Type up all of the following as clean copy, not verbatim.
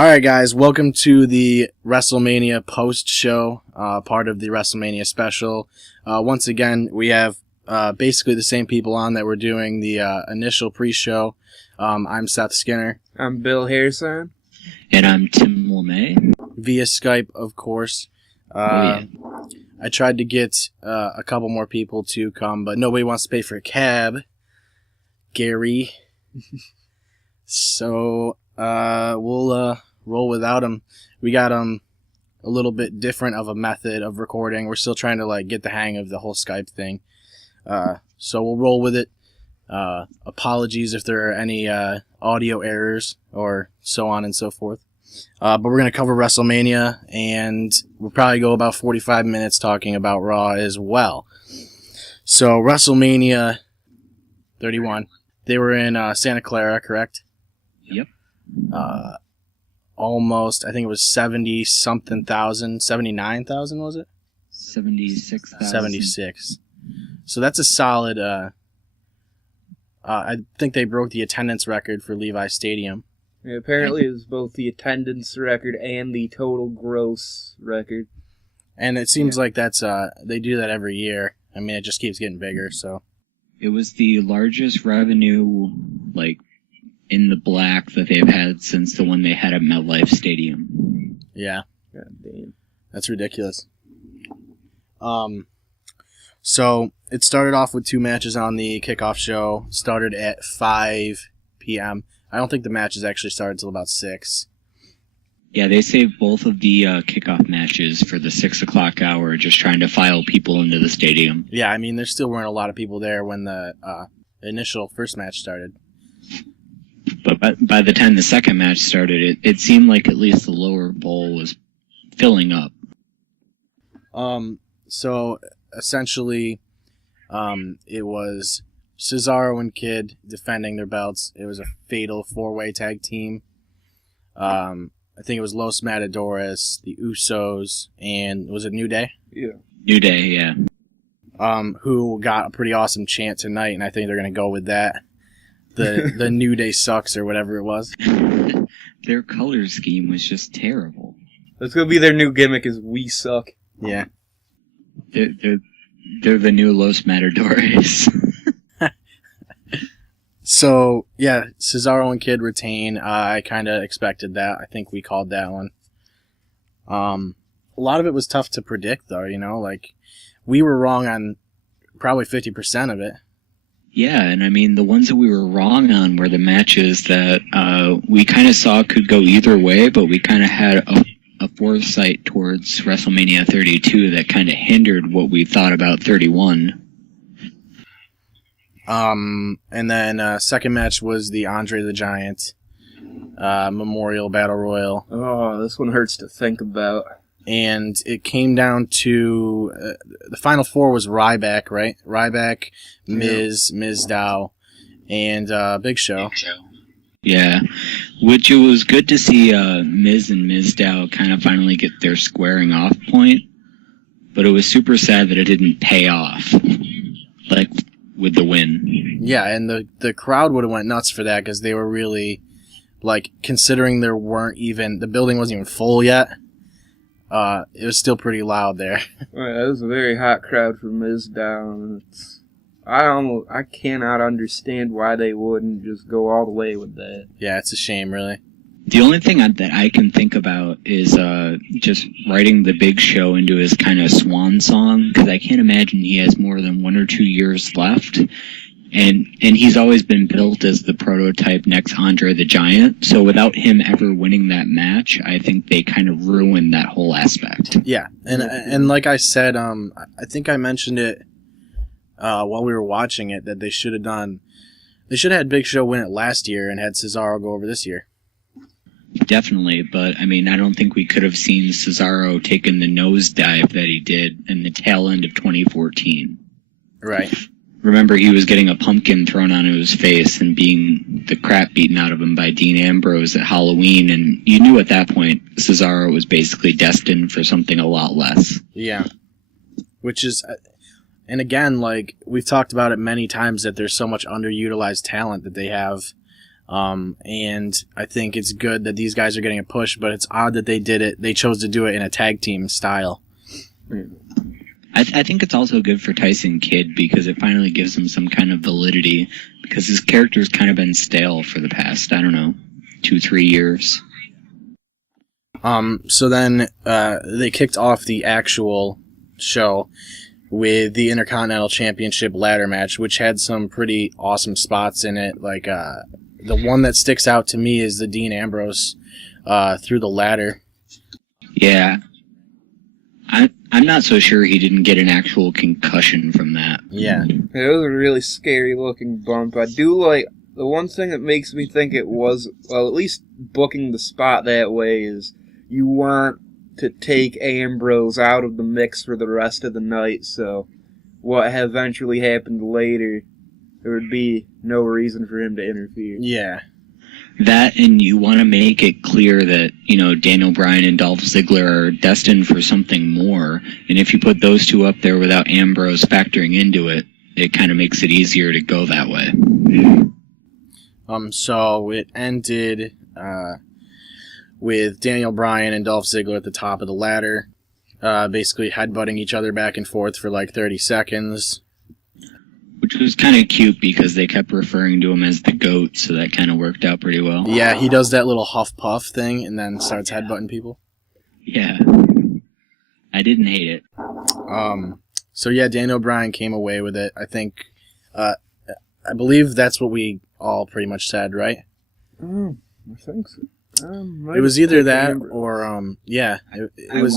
All right, guys, welcome to the WrestleMania post-show, part of the WrestleMania special. Once again, we have basically the same people on that were doing the initial pre-show. I'm Seth Skinner. I'm Bill Harrison. And I'm Tim LeMay. Via Skype, of course. I tried to get a couple more people to come, but nobody wants to pay for a cab. Gary. So we'll roll without him. We got a little bit different of a method of recording. We're still trying to get the hang of the whole Skype thing. So we'll roll with it. Apologies if there are any audio errors or so on and so forth. But we're going to cover WrestleMania, and we'll probably go about 45 minutes talking about Raw as well. So WrestleMania 31. They were in Santa Clara, correct? Yep. Almost, I think it was 70-something thousand, 79,000 was it? 76,000. 76. So that's a solid, I think they broke the attendance record for Levi Stadium. Yeah, apparently it was both the attendance record and the total gross record. And it seems like that's, they do that every year. I mean, it just keeps getting bigger, so. It was the largest revenue, in the black that they've had since the one they had at MetLife Stadium. Yeah. God damn. That's ridiculous. So it started off with two matches on the kickoff show. Started at 5 p.m. I don't think the matches actually started until about 6. Yeah, they saved both of the kickoff matches for the 6 o'clock hour, just trying to file people into the stadium. Yeah, I mean, there still weren't a lot of people there when the initial first match started. But by the time the second match started, it seemed like at least the lower bowl was filling up. So essentially, it was Cesaro and Kidd defending their belts. It was a fatal 4-way tag team. I think it was Los Matadores, the Usos, and was it New Day? Yeah. New Day, yeah. Who got a pretty awesome chant tonight, and I think they're going to go with that. The New Day sucks, or whatever it was. Their color scheme was just terrible. That's going to be their new gimmick is We Suck. Yeah. They're the new Los Matadores. So, yeah, Cesaro and Kidd retain. I kind of expected that. I think we called that one. A lot of it was tough to predict, though, we were wrong on probably 50% of it. Yeah, and I mean, the ones that we were wrong on were the matches that we kind of saw could go either way, but we kind of had a foresight towards WrestleMania 32 that kind of hindered what we thought about 31. And then second match was the Andre the Giant Memorial Battle Royal. Oh, this one hurts to think about. And it came down to the final four was Ryback, right? Ryback, Miz, Mizdow, and Big Show. Yeah, which it was good to see Miz and Mizdow kind of finally get their squaring off point, but it was super sad that it didn't pay off, with the win. Yeah, and the crowd would have went nuts for that because they were really, considering the building wasn't even full yet. It was still pretty loud there. Well, it was a very hot crowd for Mizdow. I cannot understand why they wouldn't just go all the way with that. Yeah, it's a shame, really. The only thing that I can think about is just writing the Big Show into his kind of swan song, because I can't imagine he has more than 1 or 2 years left. And he's always been built as the prototype next Andre the Giant. So without him ever winning that match, I think they kind of ruined that whole aspect. Yeah, and like I said, I think I mentioned it while we were watching it, that they should have had Big Show win it last year and had Cesaro go over this year. Definitely, but I mean, I don't think we could have seen Cesaro taking the nosedive that he did in the tail end of 2014. Right. Remember, he was getting a pumpkin thrown onto his face and being the crap beaten out of him by Dean Ambrose at Halloween, and you knew at that point Cesaro was basically destined for something a lot less. Yeah. Which is, and again, we've talked about it many times, that there's so much underutilized talent that they have And I think it's good that these guys are getting a push, but it's odd that they chose to do it in a tag team style. I think it's also good for Tyson Kidd because it finally gives him some kind of validity, because his character's kind of been stale for the past, 2-3 years. So then they kicked off the actual show with the Intercontinental Championship ladder match, which had some pretty awesome spots in it. Like the one that sticks out to me is the Dean Ambrose through the ladder. Yeah. I'm not so sure he didn't get an actual concussion from that. Yeah. It was a really scary looking bump. I do like, the one thing that makes me think it was, well, at least booking the spot that way is you want to take Ambrose out of the mix for the rest of the night, so what eventually happened later, there would be no reason for him to interfere. Yeah. That, and you want to make it clear that, Daniel Bryan and Dolph Ziggler are destined for something more. And if you put those two up there without Ambrose factoring into it, it kind of makes it easier to go that way. So it ended with Daniel Bryan and Dolph Ziggler at the top of the ladder, basically headbutting each other back and forth for like 30 seconds. Which was kind of cute because they kept referring to him as the GOAT, so that kind of worked out pretty well. Yeah, he does that little huff puff thing and then starts headbutting people. Yeah. I didn't hate it. So yeah, Daniel Bryan came away with it. I think, I believe that's what we all pretty much said, right? I think so. It was either that or, yeah. It was.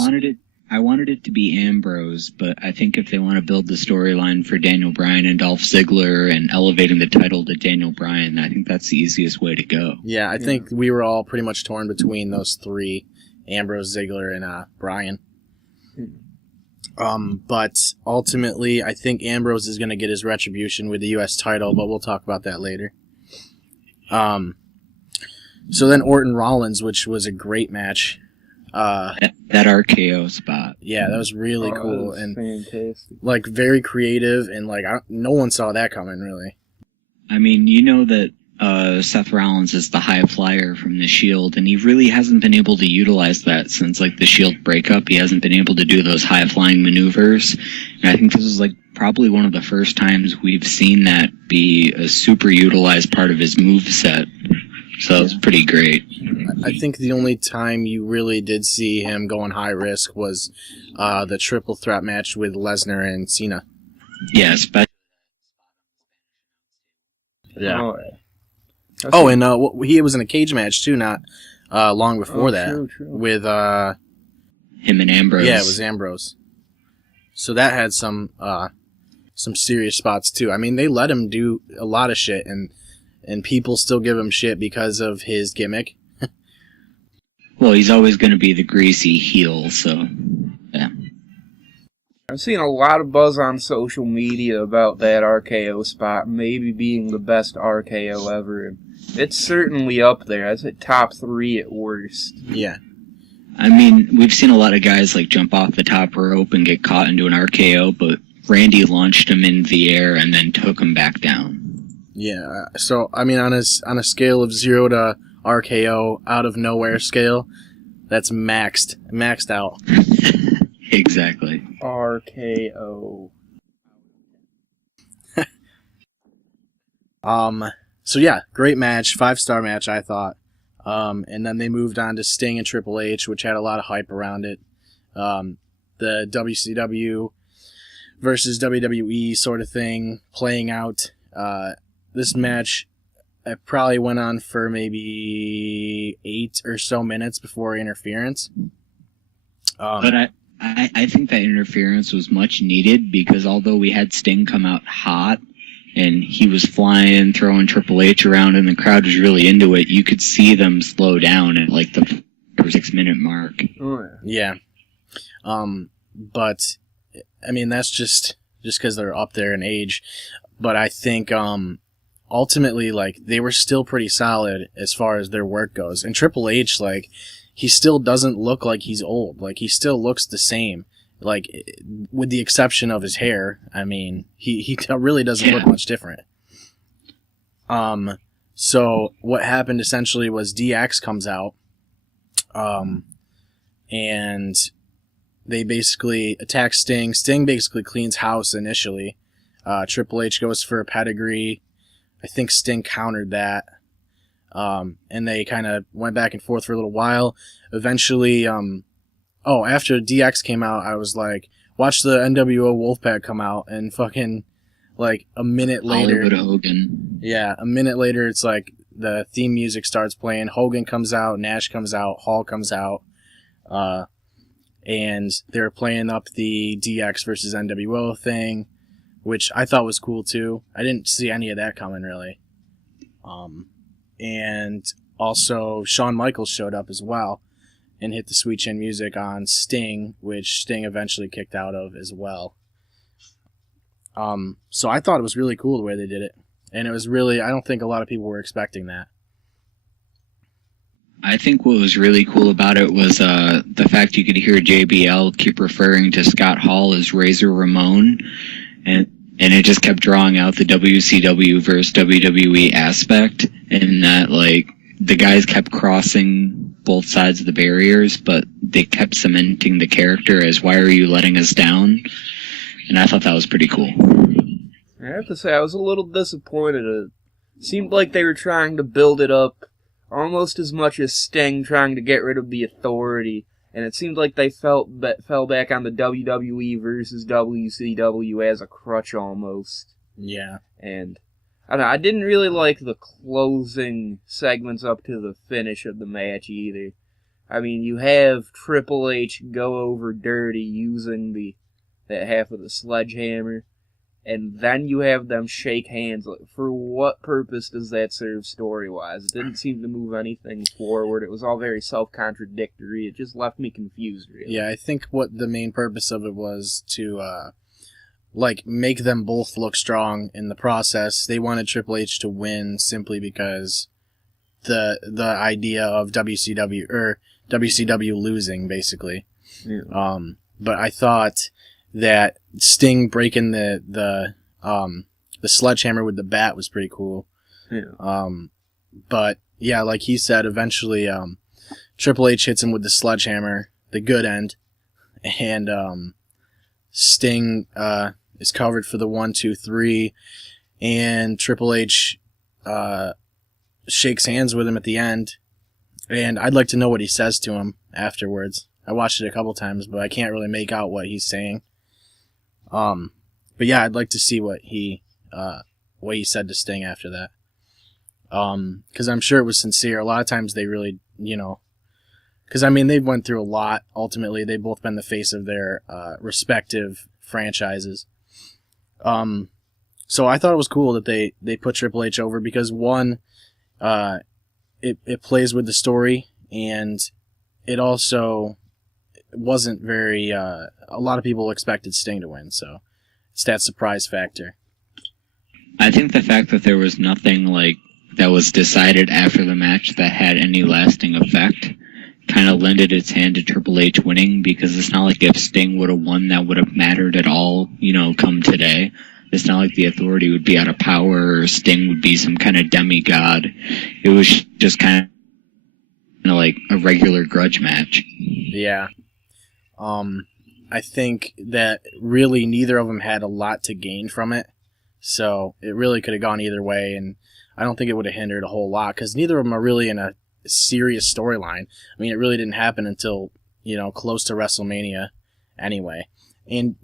I wanted it to be Ambrose, but I think if they want to build the storyline for Daniel Bryan and Dolph Ziggler and elevating the title to Daniel Bryan, I think that's the easiest way to go. Yeah, I think we were all pretty much torn between those three, Ambrose, Ziggler, and Bryan. But ultimately, I think Ambrose is going to get his retribution with the U.S. title, but we'll talk about that later. So then Orton Rollins, which was a great match. That RKO spot. Yeah, that was really cool was and fantastic. Like very creative and like no one saw that coming really. I mean, you know that Seth Rollins is the high flyer from the Shield, and he really hasn't been able to utilize that since like the Shield breakup. He hasn't been able to do those high flying maneuvers, and I think this is like probably one of the first times we've seen that be a super utilized part of his moveset. So it's pretty great. I think the only time you really did see him going high risk was the triple threat match with Lesnar and Cena. Yeah, especially. Yeah. Oh, and he was in a cage match too, not long before that, true. with him and Ambrose. Yeah, it was Ambrose. So that had some serious spots too. I mean, they let him do a lot of shit, and people still give him shit because of his gimmick. Well, he's always going to be the greasy heel, so, yeah. I've seen a lot of buzz on social media about that RKO spot maybe being the best RKO ever, and it's certainly up there. I'd say top 3 at worst. Yeah. I mean, we've seen a lot of guys like jump off the top rope and get caught into an RKO, but Randy launched him in the air and then took him back down. Yeah, so I mean, on a scale of 0 to RKO, out of nowhere scale, that's maxed out. Exactly. RKO. So yeah, great match, 5-star match, I thought. And then they moved on to Sting and Triple H, which had a lot of hype around it. The WCW versus WWE sort of thing playing out. This match probably went on for maybe 8 or so minutes before interference. But I think that interference was much needed because although we had Sting come out hot and he was flying, throwing Triple H around and the crowd was really into it, you could see them slow down at like the 5 or 6 minute mark. Oh, yeah. But, I mean, that's just because they're up there in age. But I think ultimately, like, they were still pretty solid as far as their work goes. And Triple H, like, he still doesn't look like he's old. Like, he still looks the same. Like, with the exception of his hair. I mean, he really doesn't look much different. So what happened essentially was DX comes out, and they basically attack Sting. Sting basically cleans house initially. Triple H goes for a pedigree. I think Sting countered that. And they kind of went back and forth for a little while. Eventually, after DX came out, I was like, watch the NWO Wolfpack come out, and fucking, like, a minute later. Hollywood Hogan. Yeah, a minute later, it's like the theme music starts playing. Hogan comes out, Nash comes out, Hall comes out. And they're playing up the DX versus NWO thing, which I thought was cool too. I didn't see any of that coming really. And also Shawn Michaels showed up as well and hit the Sweet Chin Music on Sting, which Sting eventually kicked out of as well. So I thought it was really cool the way they did it. And it was really, I don't think a lot of people were expecting that. I think what was really cool about it was the fact you could hear JBL keep referring to Scott Hall as Razor Ramon, and it just kept drawing out the WCW versus WWE aspect, and that, like, the guys kept crossing both sides of the barriers, but they kept cementing the character as, why are you letting us down? And I thought that was pretty cool. I have to say, I was a little disappointed. It seemed like they were trying to build it up almost as much as Sting trying to get rid of the Authority, and it seemed like they fell back on the WWE versus WCW as a crutch almost. Yeah. And I don't know, I didn't really like the closing segments up to the finish of the match either. I mean, you have Triple H go over Dirty using that half of the sledgehammer, and then you have them shake hands. For what purpose does that serve story-wise? It didn't seem to move anything forward. It was all very self-contradictory. It just left me confused, really. Yeah, I think what the main purpose of it was to, make them both look strong in the process. They wanted Triple H to win simply because the idea of WCW losing, basically. Yeah. But I thought that Sting breaking the sledgehammer with the bat was pretty cool. Yeah. But yeah, like he said, eventually Triple H hits him with the sledgehammer, the good end, and Sting is covered for the 1, 2, 3, and Triple H shakes hands with him at the end, and I'd like to know what he says to him afterwards. I watched it a couple times, but I can't really make out what he's saying. But yeah, I'd like to see what he said to Sting after that. Cause I'm sure it was sincere. A lot of times they really, cause I mean, they've went through a lot. Ultimately, they've both been the face of their, respective franchises. So I thought it was cool that they put Triple H over because one, it plays with the story, and it also wasn't very, a lot of people expected Sting to win, so it's that surprise factor. I think the fact that there was nothing that was decided after the match that had any lasting effect kind of lended its hand to Triple H winning, because it's not like if Sting would have won that would have mattered at all, come today. It's not like the Authority would be out of power or Sting would be some kind of demigod. It was just kind of like a regular grudge match. Yeah. I think that really neither of them had a lot to gain from it, so it really could have gone either way, and I don't think it would have hindered a whole lot, because neither of them are really in a serious storyline. I mean, it really didn't happen until, close to WrestleMania anyway, and,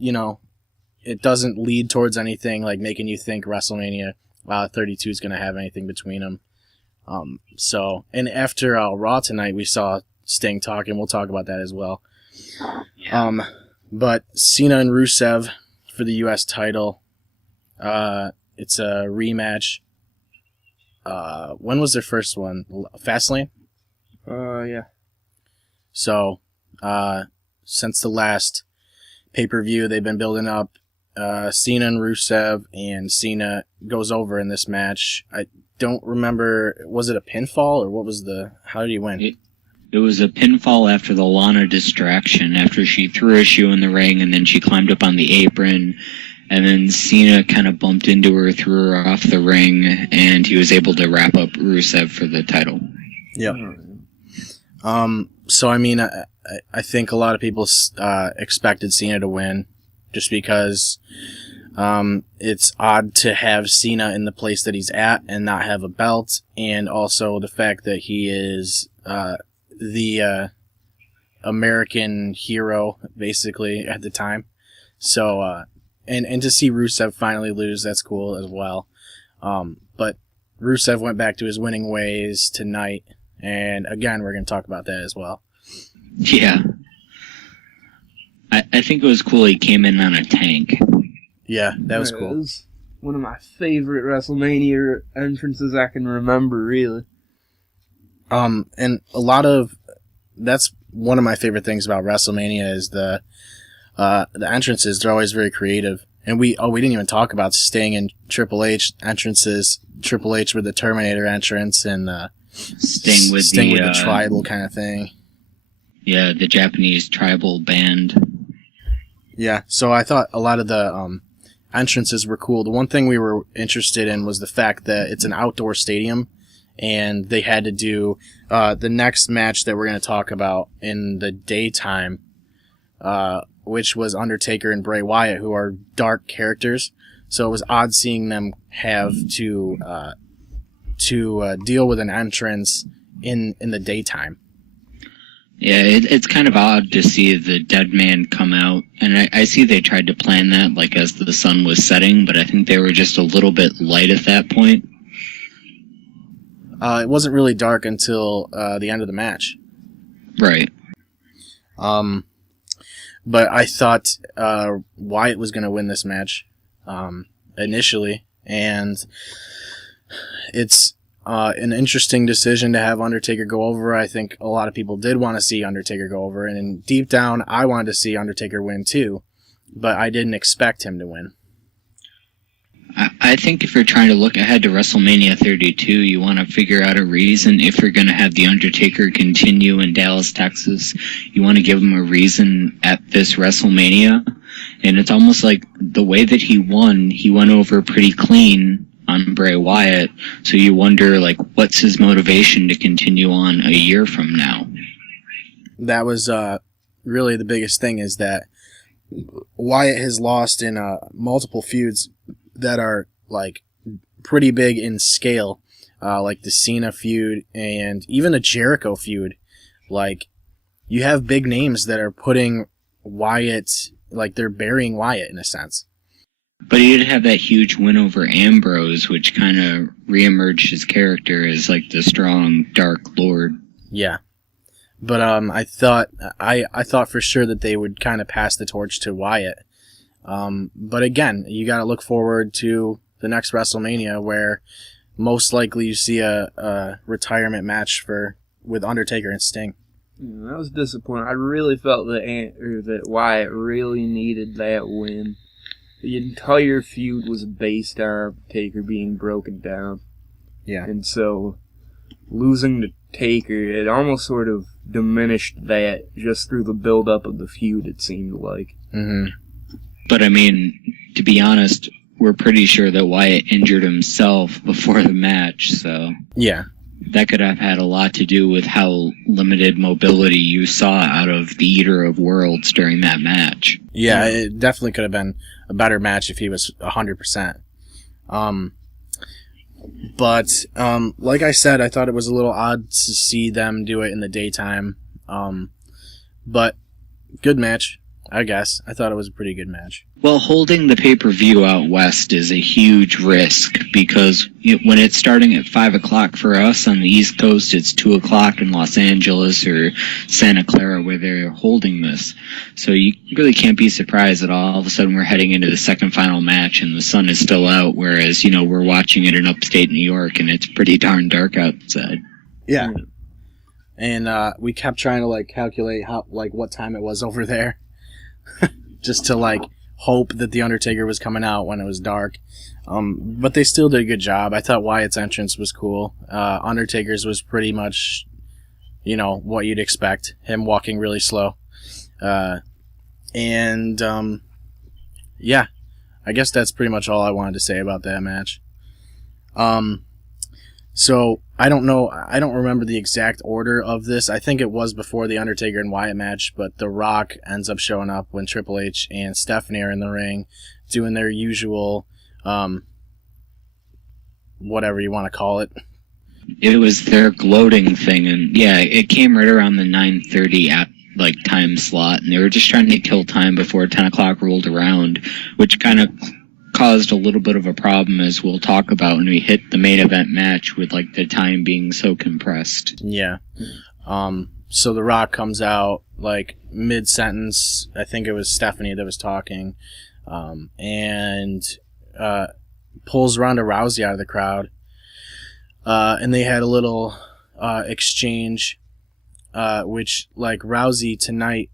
it doesn't lead towards anything like making you think WrestleMania 32 is going to have anything between them. And after Raw tonight, we saw Sting talking. We'll talk about that as well. Yeah. But Cena and Rusev for the U.S. title. It's a rematch. When was their first one? Fastlane? Yeah. So, since the last pay-per-view, they've been building up Cena and Rusev, and Cena goes over in this match. I don't remember, was it a pinfall, or what was how did he win? It was a pinfall after the Lana distraction, after she threw a shoe in the ring, and then she climbed up on the apron, And then Cena kind of bumped into her, threw her off the ring, and he was able to wrap up Rusev for the title. Yep. So, I mean, I think a lot of people expected Cena to win just because it's odd to have Cena in the place that he's at and not have a belt, and also the fact that he is the American hero, basically, at the time. So, and to see Rusev finally lose, that's cool as well. But Rusev went back to his winning ways tonight, and again, we're going to talk about that as well. Yeah. I think it was cool he came in on a tank. Yeah, that was cool. It was one of my favorite WrestleMania entrances I can remember, really. And a lot of... That's one of my favorite things about WrestleMania is the entrances. They're always very creative. And we didn't even talk about Sting and Triple H entrances. Triple H with the Terminator entrance and Sting with the tribal kind of thing. Yeah, the Japanese tribal band. Yeah, so I thought a lot of the entrances were cool. The one thing we were interested in was the fact that it's an outdoor stadium, and they had to do the next match that we're going to talk about in the daytime, which was Undertaker and Bray Wyatt, who are dark characters. So it was odd seeing them have to deal with an entrance in the daytime. Yeah, it's kind of odd to see the dead man come out, and I see they tried to plan that like as the sun was setting, but I think they were just a little bit light at that point. It wasn't really dark until the end of the match. Right. But I thought Wyatt was going to win this match initially, and it's an interesting decision to have Undertaker go over. I think a lot of people did want to see Undertaker go over, and deep down, I wanted to see Undertaker win too, but I didn't expect him to win. I think if you're trying to look ahead to WrestleMania 32, you want to figure out a reason. If you're going to have The Undertaker continue in Dallas, Texas, you want to give him a reason at this WrestleMania. And it's almost like the way that he went over pretty clean on Bray Wyatt. So you wonder, like, what's his motivation to continue on a year from now? That was really the biggest thing, is that Wyatt has lost in multiple feuds that are like pretty big in scale, like the Cena feud and even the Jericho feud. Like, you have big names that are putting Wyatt, like they're burying Wyatt in a sense. But he did have that huge win over Ambrose, which kind of reemerged his character as like the strong Dark Lord. Yeah, but I thought for sure that they would kind of pass the torch to Wyatt. But again, you got to look forward to the next WrestleMania, where most likely you see a retirement match with Undertaker and Sting. That was disappointing. I really felt that Wyatt really needed that win. The entire feud was based on Taker being broken down. Yeah. And so, losing to Taker, it almost sort of diminished that just through the build-up of the feud, it seemed like. Mm-hmm. But I mean, to be honest, we're pretty sure that Wyatt injured himself before the match, so... Yeah. That could have had a lot to do with how limited mobility you saw out of the Eater of Worlds during that match. Yeah, it definitely could have been a better match if he was 100%. But like I said, I thought it was a little odd to see them do it in the daytime. But good match, I guess. I thought it was a pretty good match. Well, holding the pay-per-view out west is a huge risk because when it's starting at 5 o'clock for us on the East Coast, it's 2 o'clock in Los Angeles or Santa Clara where they're holding this. So you really can't be surprised that all of a sudden we're heading into the second final match and the sun is still out, whereas, we're watching it in upstate New York and it's pretty darn dark outside. Yeah. And we kept trying to calculate what time it was over there. Just to hope that the Undertaker was coming out when it was dark. But they still did a good job. I thought Wyatt's entrance was cool. Undertaker's was pretty much, what you'd expect. Him walking really slow. Yeah. I guess that's pretty much all I wanted to say about that match. So I don't know. I don't remember the exact order of this. I think it was before the Undertaker and Wyatt match, but The Rock ends up showing up when Triple H and Stephanie are in the ring, doing their usual, whatever you want to call it. It was their gloating thing, and yeah, it came right around the 9:30 time slot, and they were just trying to kill time before 10 o'clock rolled around, which kind of caused a little bit of a problem, as we'll talk about when we hit the main event match, with like the time being so compressed. Yeah. So The Rock comes out like mid-sentence. I think it was Stephanie that was talking, and pulls Ronda Rousey out of the crowd. And they had a little exchange, which, like, Rousey tonight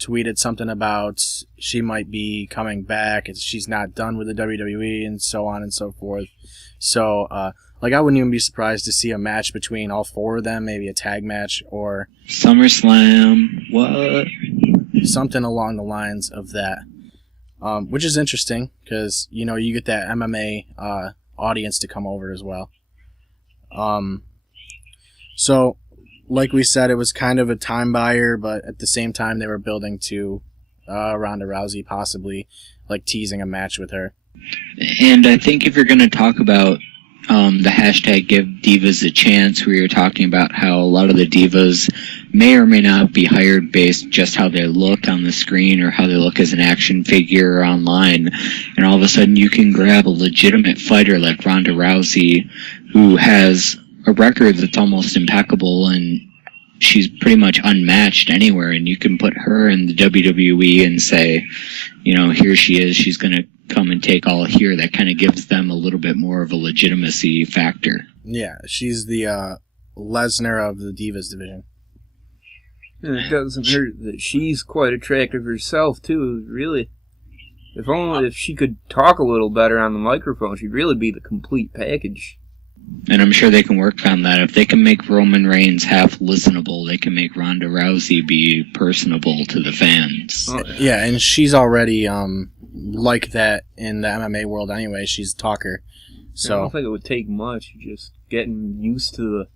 tweeted something about she might be coming back, and she's not done with the WWE, and so on and so forth. So, I wouldn't even be surprised to see a match between all four of them, maybe a tag match, or SummerSlam, what? Something along the lines of that. Which is interesting, because, you get that MMA audience to come over as well. So, like we said, it was kind of a time buyer, but at the same time, they were building to Ronda Rousey possibly, like, teasing a match with her. And I think if you're going to talk about the hashtag Give Divas a Chance, where you're talking about how a lot of the divas may or may not be hired based just how they look on the screen or how they look as an action figure or online, and all of a sudden you can grab a legitimate fighter like Ronda Rousey, who has a record that's almost impeccable, and she's pretty much unmatched anywhere, and you can put her in the WWE and say, here she is, she's going to come and take all here. That kind of gives them a little bit more of a legitimacy factor. Yeah, she's the Lesnar of the Divas division. And it doesn't hurt that she's quite attractive herself, too, really. If she could talk a little better on the microphone, she'd really be the complete package. And I'm sure they can work on that. If they can make Roman Reigns half listenable, they can make Ronda Rousey be personable to the fans. Oh, yeah, and she's already like that in the MMA world anyway. She's a talker. So I don't think it would take much. Just getting used to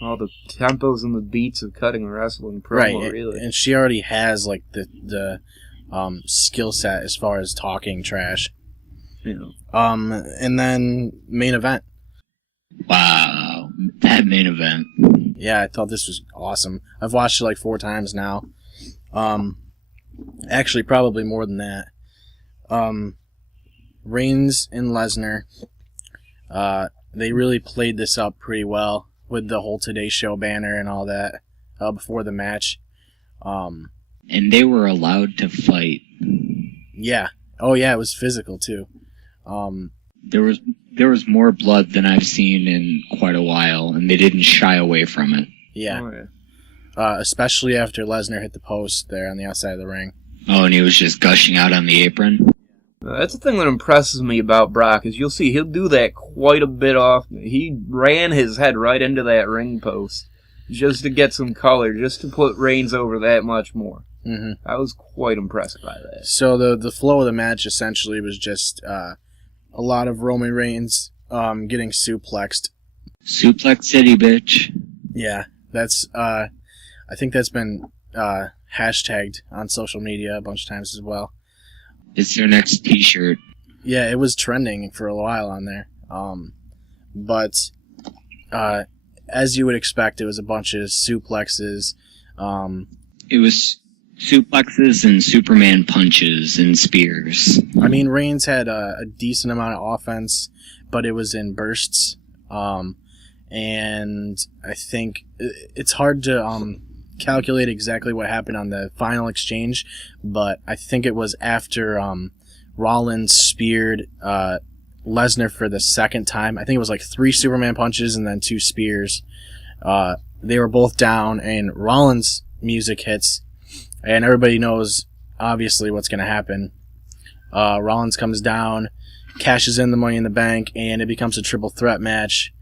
all the tempos and the beats of cutting a wrestling promo, right, really. And she already has like the skill set as far as talking trash. And then main event. Wow, that main event. Yeah, I thought this was awesome. I've watched it like 4 times now. Actually, probably more than that. Reigns and Lesnar, they really played this up pretty well with the whole Today Show banner and all that before the match. And they were allowed to fight. Yeah. Oh, yeah, it was physical, too. There was more blood than I've seen in quite a while, and they didn't shy away from it. Yeah. Oh, yeah. Especially after Lesnar hit the post there on the outside of the ring. Oh, and he was just gushing out on the apron? That's the thing that impresses me about Brock, is you'll see he'll do that quite a bit often. He ran his head right into that ring post just to get some color, just to put Reigns over that much more. Mm-hmm. I was quite impressed by that. So the flow of the match essentially was just a lot of Roman Reigns getting suplexed. Suplex City, bitch. Yeah, that's I think that's been hashtagged on social media a bunch of times as well. It's their next t-shirt. Yeah, it was trending for a while on there. But as you would expect, it was a bunch of suplexes. It was suplexes and Superman punches and spears. I mean, Reigns had a decent amount of offense, but it was in bursts. And I think it's hard to calculate exactly what happened on the final exchange, but I think it was after Rollins speared Lesnar for the second time. I think it was like 3 Superman punches and then 2 spears. They were both down, and Rollins' music hits, and everybody knows obviously what's going to happen. Rollins comes down, cashes in the Money in the Bank, and it becomes a triple threat match.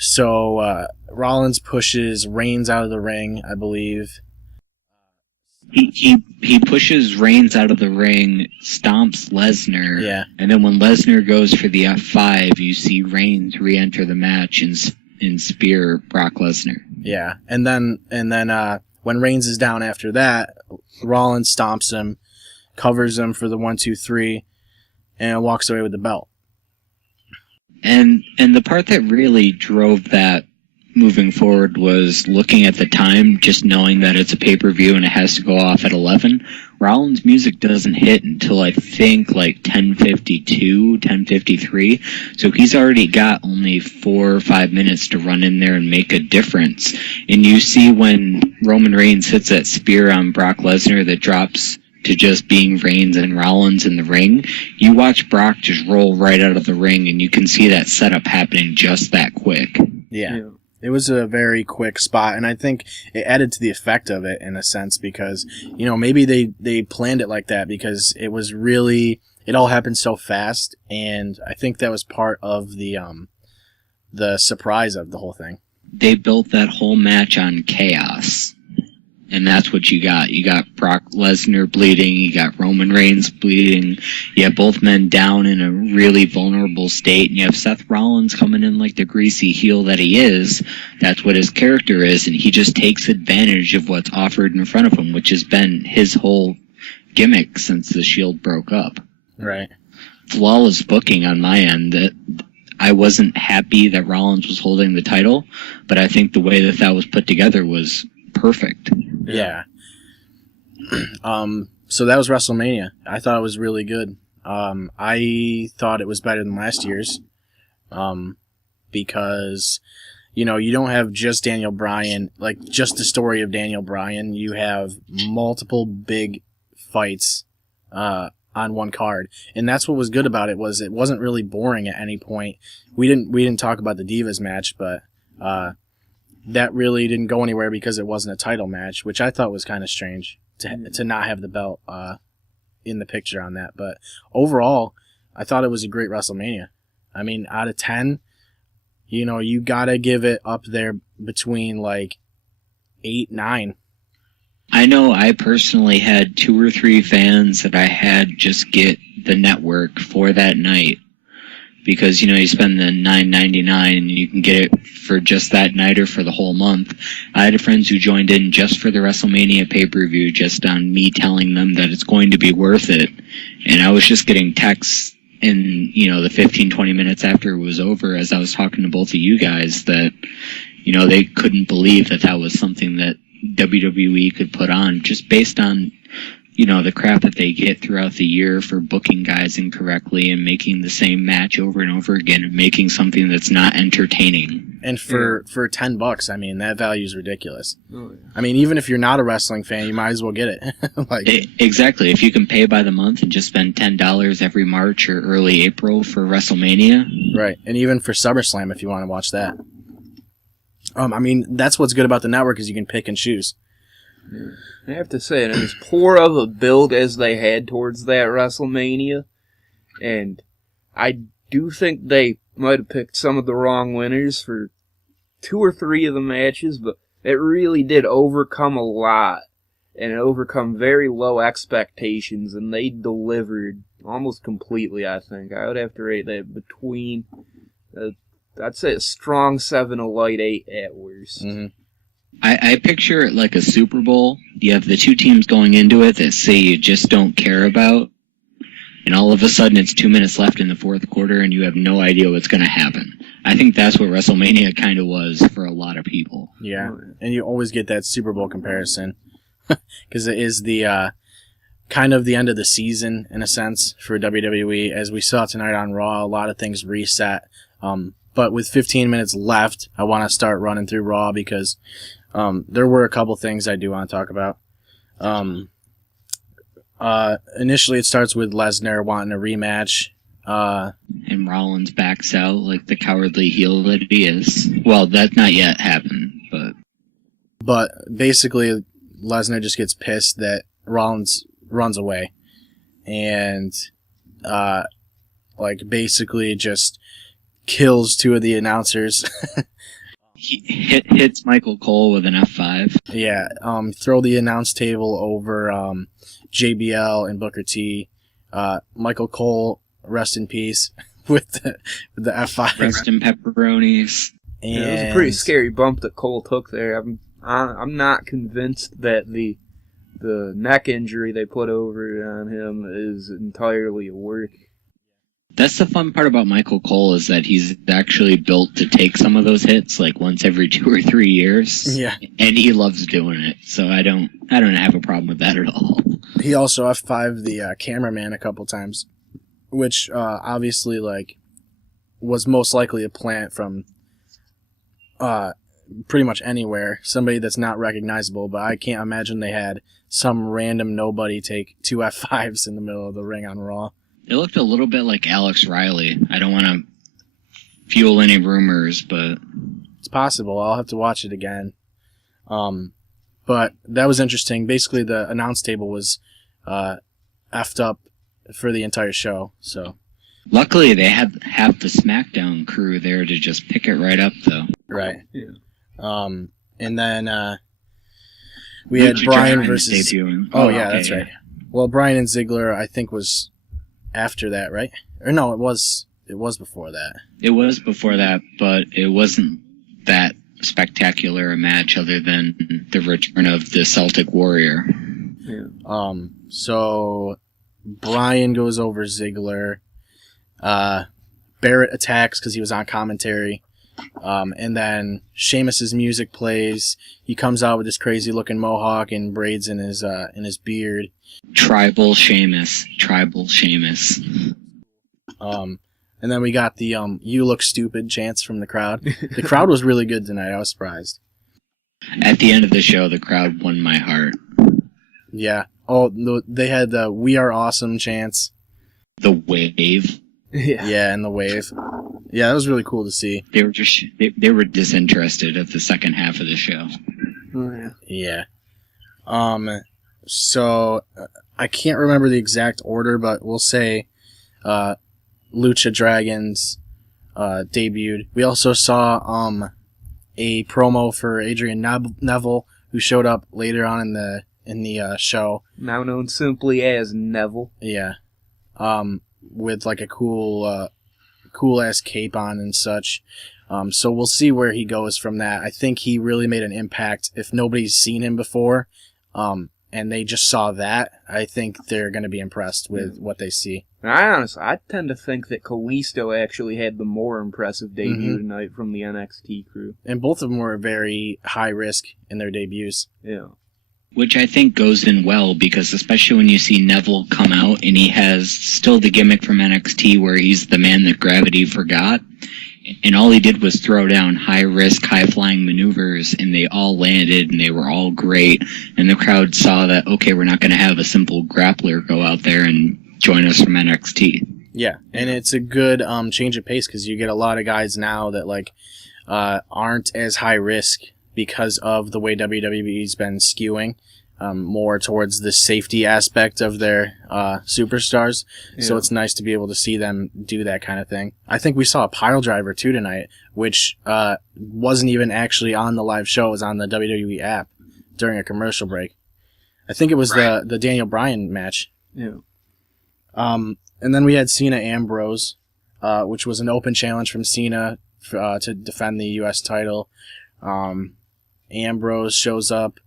So Rollins pushes Reigns out of the ring, I believe. He pushes Reigns out of the ring, stomps Lesnar, Yeah. and then when Lesnar goes for the F5, you see Reigns re-enter the match and spear Brock Lesnar. Yeah, and then when Reigns is down after that, Rollins stomps him, covers him for the 1-2-3, and walks away with the belt. And the part that really drove that moving forward was looking at the time, just knowing that it's a pay-per-view and it has to go off at 11. Rollins' music doesn't hit until I think like 10:52, 10:53. So he's already got only 4 or 5 minutes to run in there and make a difference. And you see when Roman Reigns hits that spear on Brock Lesnar that drops to just being Reigns and Rollins in the ring, you watch Brock just roll right out of the ring, and you can see that setup happening just that quick. Yeah. It was a very quick spot, and I think it added to the effect of it in a sense because, maybe they planned it like that because it was really, it all happened so fast, and I think that was part of the surprise of the whole thing. They built that whole match on chaos. And that's what you got. You got Brock Lesnar bleeding. You got Roman Reigns bleeding. You have both men down in a really vulnerable state. And you have Seth Rollins coming in like the greasy heel that he is. That's what his character is. And he just takes advantage of what's offered in front of him, which has been his whole gimmick since the Shield broke up. Right. Flawless booking on my end. That I wasn't happy that Rollins was holding the title, but I think the way that was put together was perfect. Yeah. So that was WrestleMania. I thought it was really good. I thought it was better than last year's. Because, you don't have just Daniel Bryan, like just the story of Daniel Bryan. You have multiple big fights, on one card. And that's what was good about it was it wasn't really boring at any point. We didn't talk about the Divas match, but, that really didn't go anywhere because it wasn't a title match, which I thought was kind of strange to not have the belt in the picture on that. But overall, I thought it was a great WrestleMania. I mean, out of 10, you gotta give it up there between like 8, 9. I know I personally had 2 or 3 fans that I had just get the network for that night. Because, you spend the $9.99 and you can get it for just that night or for the whole month. I had friends who joined in just for the WrestleMania pay-per-view, just on me telling them that it's going to be worth it. And I was just getting texts in, the 15, 20 minutes after it was over as I was talking to both of you guys that, they couldn't believe that was something that WWE could put on just based on the crap that they get throughout the year for booking guys incorrectly and making the same match over and over again and making something that's not entertaining. And for $10, I mean, that value is ridiculous. Oh, yeah. I mean, even if you're not a wrestling fan, you might as well get it. Exactly. If you can pay by the month and just spend $10 every March or early April for WrestleMania. Right. And even for SummerSlam if you want to watch that. I mean, that's what's good about the network is you can pick and choose. Yeah. I have to say, as poor of a build as they had towards that WrestleMania, and I do think they might have picked some of the wrong winners for 2 or 3 of the matches, but it really did overcome a lot, and it overcome very low expectations, and they delivered almost completely, I think. I would have to rate that between, I'd say a strong 7, a light 8 at worst. Mm-hmm. I picture it like a Super Bowl. You have the 2 teams going into it that say you just don't care about, and all of a sudden it's 2 minutes left in the 4th quarter and you have no idea what's going to happen. I think that's what WrestleMania kind of was for a lot of people. Yeah, and you always get that Super Bowl comparison because it is the kind of the end of the season in a sense for WWE. As we saw tonight on Raw, a lot of things reset. But with 15 minutes left, I want to start running through Raw because there were a couple things I do want to talk about. Initially, it starts with Lesnar wanting a rematch. And Rollins backs out like the cowardly heel that he is. Well, that's not yet happened, but... But basically, Lesnar just gets pissed that Rollins runs away. And, basically just kills 2 of the announcers. He hits Michael Cole with an F5. Yeah, throw the announce table over JBL and Booker T. Michael Cole, rest in peace, with the F5. Rest in pepperonis. And Yeah, it was a pretty scary bump that Cole took there. I'm not convinced that the neck injury they put over on him is entirely a work. That's the fun part about Michael Cole, is that he's actually built to take some of those hits like once every 2 or 3 years. Yeah. And he loves doing it. So I don't have a problem with that at all. He also F5'd the cameraman a couple times, which obviously was most likely a plant from pretty much anywhere. Somebody that's not recognizable, but I can't imagine they had some random nobody take 2 F5s in the middle of the ring on Raw. It looked a little bit like Alex Riley. I don't want to fuel any rumors, but It's possible. I'll have to watch it again. But that was interesting. Basically, the announce table was effed up for the entire show. So luckily they had half the SmackDown crew there to just pick it right up, though. right. Yeah. And then we had Bryan versus. debuting. Oh yeah, okay, that's right. Well, Bryan and Ziggler, I think, was after that, right? Or no, it was before that. It was before that, but it wasn't that spectacular a match other than the return of the Celtic Warrior. Yeah. So Bryan goes over Ziggler. Barrett attacks because he was on commentary. And then Sheamus's music plays. He comes out with this crazy looking mohawk and braids in his beard. Tribal Sheamus. And then we got the "You look stupid" chants from the crowd. The crowd was really good tonight. I was surprised. At the end of the show, the crowd won my heart. Yeah. Oh, they had the "We are awesome" chants. The wave. Yeah. Yeah, and the wave. Yeah, that was really cool to see. They were just they were disinterested at the second half of the show. Oh, Yeah. yeah. So I can't remember the exact order, but we'll say Lucha Dragons debuted. We also saw a promo for Adrian Neville, who showed up later on in the show. Now known simply as Neville. Yeah. With like a cool ass cape on and such. So we'll see where he goes from that. I think he really made an impact. If nobody's seen him before, and they just saw that, I think they're going to be impressed with what they see. And I tend to think that Kalisto actually had the more impressive debut tonight from the NXT crew. And both of them were very high risk in their debuts. Yeah. Which I think goes in well, because especially when you see Neville come out and he has still the gimmick from NXT where he's the man that gravity forgot, and all he did was throw down high-risk, high-flying maneuvers, and they all landed, and they were all great, and the crowd saw that, okay, we're not going to have a simple grappler go out there and join us from NXT. Yeah, and it's a good change of pace, because you get a lot of guys now that aren't as high risk because of the way WWE's been skewing more towards the safety aspect of their superstars. Yeah. So it's nice to be able to see them do that kind of thing. I think we saw a pile driver too tonight, which wasn't even actually on the live show. It was on the WWE app during a commercial break. I think it was the Daniel Bryan match. Yeah. And then we had Cena Ambrose, which was an open challenge from Cena to defend the U.S. title. Ambrose shows up.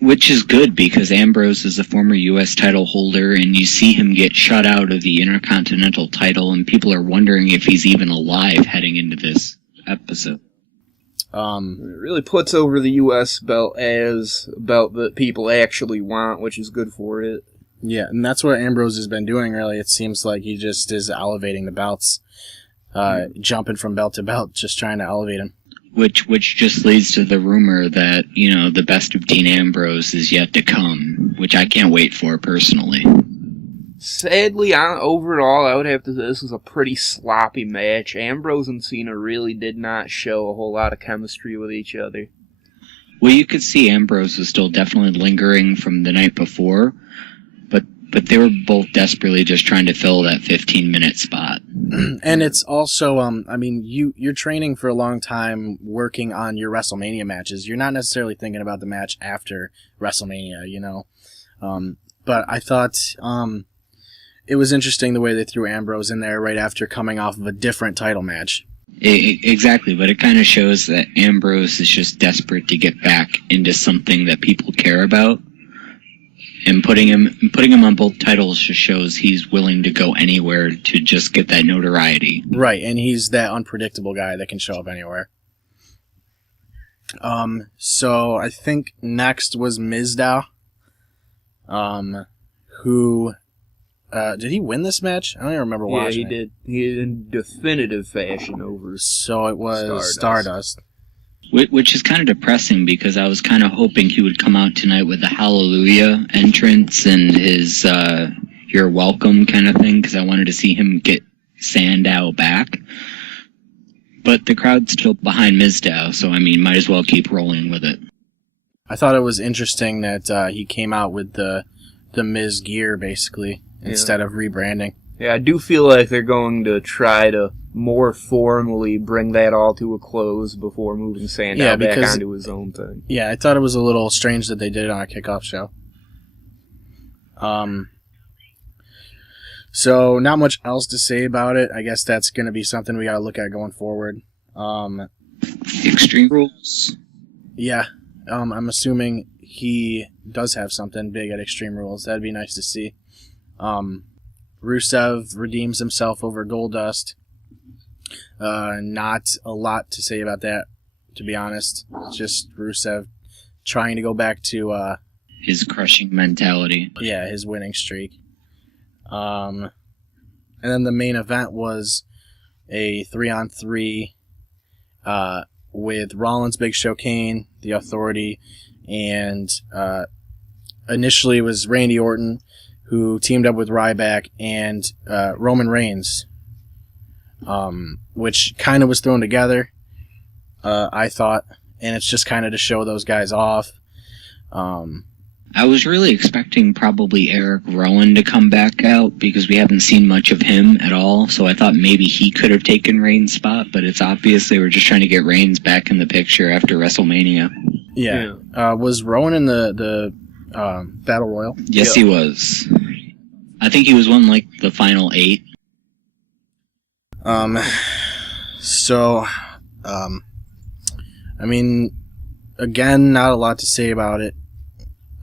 Which is good, because Ambrose is a former U.S. title holder, and you see him get shut out of the Intercontinental title, and people are wondering if he's even alive heading into this episode. It really puts over the U.S. belt as a belt that people actually want, which is good for it. Yeah, and that's what Ambrose has been doing, really. It seems like he just is elevating the belts, jumping from belt to belt, just trying to elevate them. Which just leads to the rumor that, the best of Dean Ambrose is yet to come, which I can't wait for personally. Sadly, overall, I would have to say this was a pretty sloppy match. Ambrose and Cena really did not show a whole lot of chemistry with each other. Well, you could see Ambrose was still definitely lingering from the night before, but But they were both desperately just trying to fill that 15-minute spot. And it's also, I mean, you're training for a long time working on your WrestleMania matches. You're not necessarily thinking about the match after WrestleMania, you know. But I thought it was interesting the way they threw Ambrose in there right after coming off of a different title match. Exactly, but it kind of shows that Ambrose is just desperate to get back into something that people care about. And putting him on both titles just shows he's willing to go anywhere to just get that notoriety. Right, and he's that unpredictable guy that can show up anywhere. So I think next was Mizdow, who did he win this match? I don't even remember watching. Yeah, he did. He did in definitive fashion over. So it was Stardust. Which is kind of depressing because I was kind of hoping he would come out tonight with a Hallelujah entrance and his You're Welcome kind of thing, because I wanted to see him get Sandow back. But the crowd's still behind Mizdow, so I mean, might as well keep rolling with it. I thought it was interesting that he came out with the Miz gear, basically, instead of rebranding. Yeah, I do feel like they're going to try to more formally bring that all to a close before moving Sandow back onto his own thing. Yeah, I thought it was a little strange that they did it on a kickoff show. So not much else to say about it. I guess that's going to be something we got to look at going forward. Extreme Rules. Yeah, I'm assuming he does have something big at Extreme Rules. That'd be nice to see. Rusev redeems himself over Goldust. Not a lot to say about that, to be honest. It's just Rusev trying to go back to his crushing mentality. Yeah, his winning streak. And then the main event was a 3-on-3 with Rollins, Big Show, Kane, The Authority, and initially it was Randy Orton, who teamed up with Ryback and Roman Reigns, which kind of was thrown together, I thought, and it's just kind of to show those guys off. I was really expecting probably Eric Rowan to come back out because we haven't seen much of him at all, so I thought maybe he could have taken Reigns' spot, but it's obvious they were just trying to get Reigns back in the picture after WrestleMania. Yeah. Was Rowan in the Battle Royal? Yes, he was. I think he was one like the final 8. I mean, again, not a lot to say about it.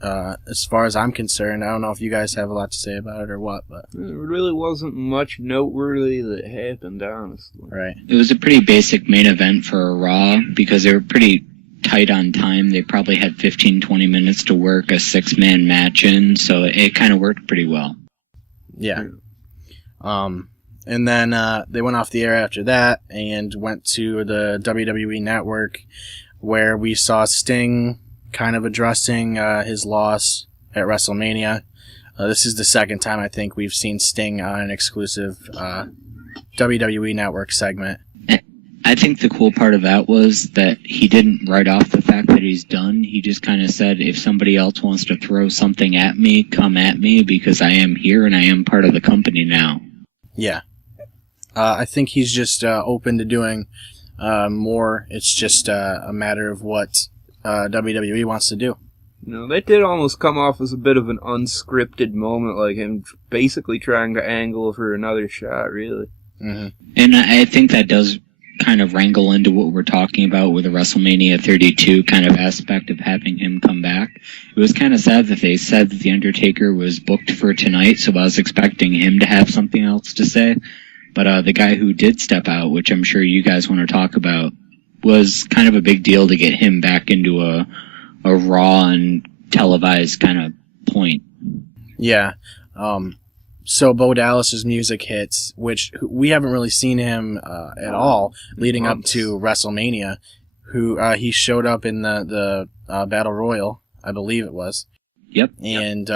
As far as I'm concerned, I don't know if you guys have a lot to say about it or what, but there really wasn't much noteworthy that happened, honestly. Right. It was a pretty basic main event for a Raw because they were pretty tight on time. They probably had 15-20 minutes to work a 6-man match in, so it kind of worked pretty well. Yeah. And then they went off the air after that and went to the WWE Network, where we saw Sting kind of addressing his loss at WrestleMania. This is the second time I think we've seen Sting on an exclusive WWE Network segment. I think the cool part of that was that he didn't write off the fact that he's done. He just kind of said, if somebody else wants to throw something at me, come at me, because I am here and I am part of the company now. Yeah. I think he's just open to doing more. It's just a matter of what WWE wants to do. No, that did almost come off as a bit of an unscripted moment, like him basically trying to angle for another shot, really. Mm-hmm. And I think that does kind of wrangle into what we're talking about with the WrestleMania 32 kind of aspect of having him come back. It was kind of sad that they said that The Undertaker was booked for tonight, so I was expecting him to have something else to say. But the guy who did step out, which I'm sure you guys want to talk about, was kind of a big deal to get him back into a raw and televised kind of point. Yeah. So Bo Dallas's music hits, which we haven't really seen him at all leading up to WrestleMania. He showed up in the Battle Royal, I believe it was. Yep. And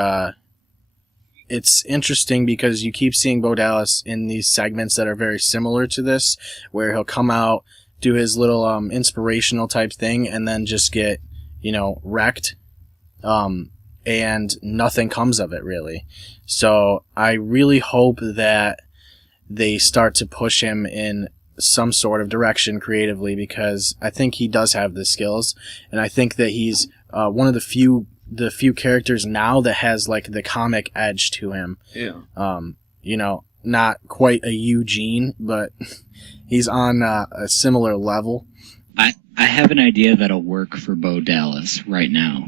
it's interesting because you keep seeing Bo Dallas in these segments that are very similar to this, where he'll come out, do his little inspirational type thing, and then just get, wrecked. and nothing comes of it really. So I really hope that they start to push him in some sort of direction creatively, because I think he does have the skills, and I think that he's one of the few characters now that has like the comic edge to him. Yeah. You know, not quite a Eugene, but he's on a similar level. I have an idea that'll work for Bo Dallas right now.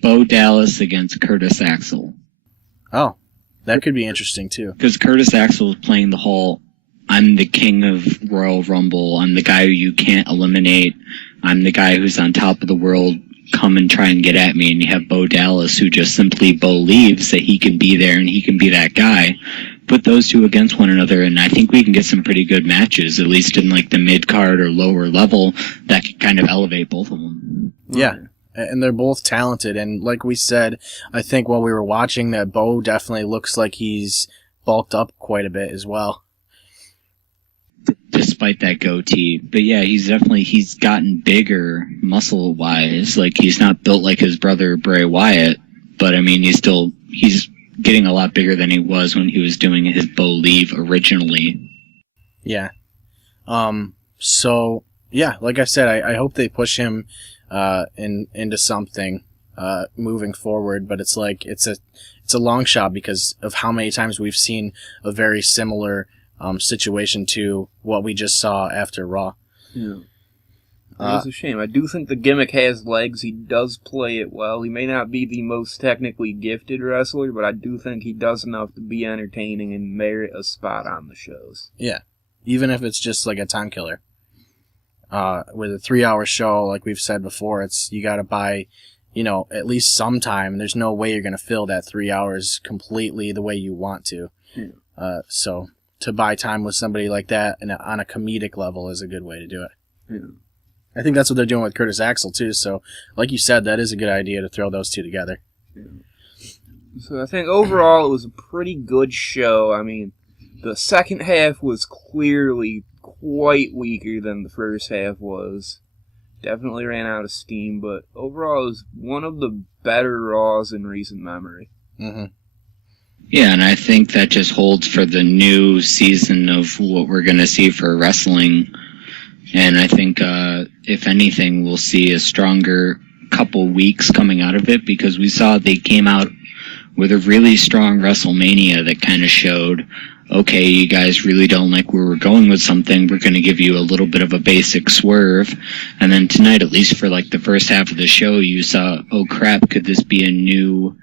Bo Dallas against Curtis Axel. Oh, that could be interesting too. Because Curtis Axel is playing the whole, I'm the king of Royal Rumble, I'm the guy who you can't eliminate, I'm the guy who's on top of the world, come and try and get at me. And you have Bo Dallas, who just simply believes that he can be there and he can be that guy. Put those two against one another, and I think we can get some pretty good matches, at least in like the mid-card or lower level, that could kind of elevate both of them. Yeah, and they're both talented, and like we said, I think while we were watching that Bo definitely looks like he's bulked up quite a bit as well. Despite that goatee. But yeah, he's gotten bigger muscle-wise. Like, he's not built like his brother Bray Wyatt, but I mean, he's getting a lot bigger than he was when he was doing his Believe originally. Yeah. So yeah, like I said, I hope they push him into something moving forward, but it's like it's a long shot because of how many times we've seen a very similar situation to what we just saw after Raw. Yeah. It's a shame. I do think the gimmick has legs. He does play it well. He may not be the most technically gifted wrestler, but I do think he does enough to be entertaining and merit a spot on the shows. Yeah. Even if it's just like a time killer. With a 3-hour show, like we've said before, you gotta buy, at least some time. There's no way you're gonna fill that 3 hours completely the way you want to. Yeah. So to buy time with somebody like that on a comedic level is a good way to do it. Yeah. I think that's what they're doing with Curtis Axel, too. So, like you said, that is a good idea to throw those two together. Yeah. So, I think overall it was a pretty good show. I mean, the second half was clearly quite weaker than the first half was. Definitely ran out of steam, but overall it was one of the better Raws in recent memory. Mm-hmm. Yeah, and I think that just holds for the new season of what we're going to see for wrestling. And I think, if anything, we'll see a stronger couple weeks coming out of it, because we saw they came out with a really strong WrestleMania that kind of showed, okay, you guys really don't like where we're going with something, we're going to give you a little bit of a basic swerve. And then tonight, at least for like the first half of the show, you saw, oh crap, could this be a new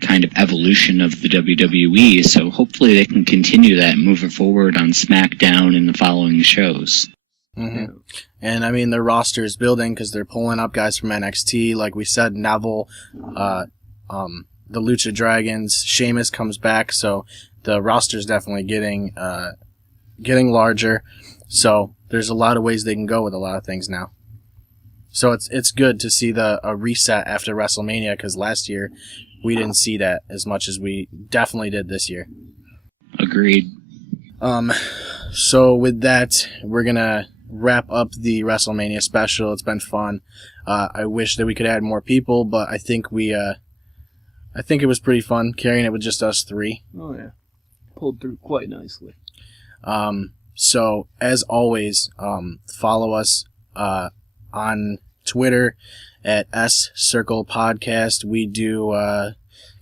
kind of evolution of the WWE? So hopefully they can continue that and move it forward on SmackDown and the following shows. Mm-hmm. And I mean, their roster is building because they're pulling up guys from NXT. Like we said, Neville, the Lucha Dragons, Sheamus comes back, so the roster's definitely getting larger. So there's a lot of ways they can go with a lot of things now. So it's good to see a reset after WrestleMania, because last year we didn't see that as much as we definitely did this year. Agreed. So with that, we're gonna wrap up the WrestleMania special. It's been fun. I wish that we could add more people, but I think it was pretty fun carrying it with just us three. Oh yeah, pulled through quite nicely. So as always, follow us on Twitter at S-Circle Podcast. We do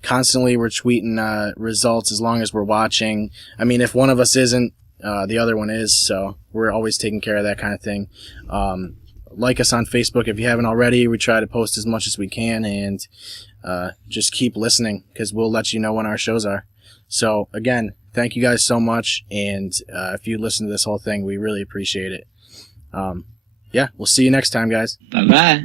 constantly, we're tweeting results as long as we're watching. I mean, if one of us isn't, the other one is, so we're always taking care of that kind of thing. Like us on Facebook if you haven't already. We try to post as much as we can, and just keep listening, because we'll let you know when our shows are. So again, thank you guys so much, and if you listen to this whole thing, we really appreciate it. Yeah, we'll see you next time, guys. Bye-bye.